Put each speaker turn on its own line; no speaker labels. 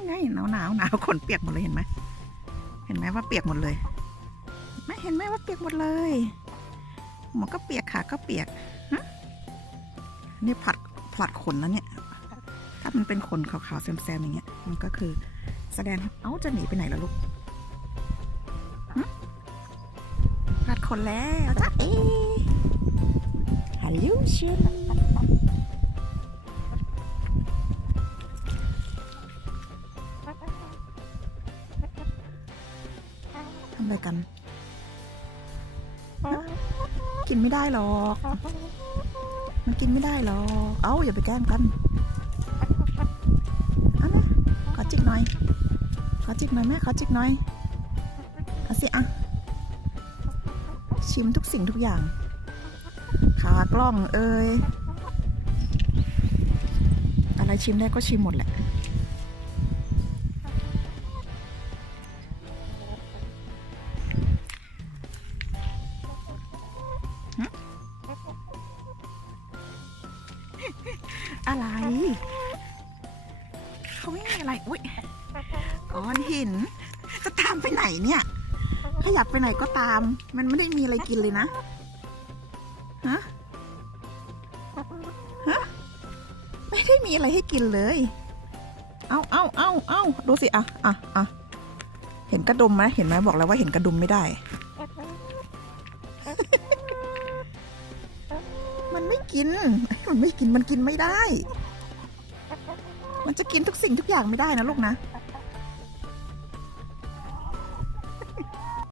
นี่ไงหนาวหนาวหนาวขนเปียกหมดเลยเห็นไหมเห็นไหมว่าเปียกหมดเลยไม่เห็นไหมว่าเปียกหมดเลยหัวก็เปียกขาก็เปียกฮะนี่ผลัดผลัดขนนะเนี่ย ถ้ามันเป็นขนขาวๆแซมๆอย่างเงี้ย มันก็คือแสดงเอ้าจะหนีไปไหนล่ะลูกผลัดขนแล้วจ้ะเอ๊ฮัลโหลเชน ทำอะไรกันฮะกินไม่ได้หรอก มันกินไม่ได้หรอก เอ้าอย่าไปแกล้งกันเอานะขอจิกหน่อย ขอจิกหน่อยแม่ขอจิกหน่อยเอาสิอะชิมทุกสิ่งทุกอย่าง ขากล้องเอ้ยอะไรชิมได้ก็ชิมหมดแหละ อะไร เขาไม่มีอะไร อุ้ยก้อนหิน จะตามไปไหนเนี่ย ขยับไปไหนก็ตาม มันไม่ได้มีอะไรกินเลยนะ ฮะ ฮะ ไม่ได้มีอะไรให้กินเลย เอาเอาเอาเอาดูสิ อะ อะ อะ เห็นกระดุมไหมเห็นไหมบอกแล้วว่าเห็นกระดุมไม่ได้ กิน มันไม่กินมันกินไม่ได้ มันจะกินทุกสิ่งทุกอย่างไม่ได้นะลูกนะ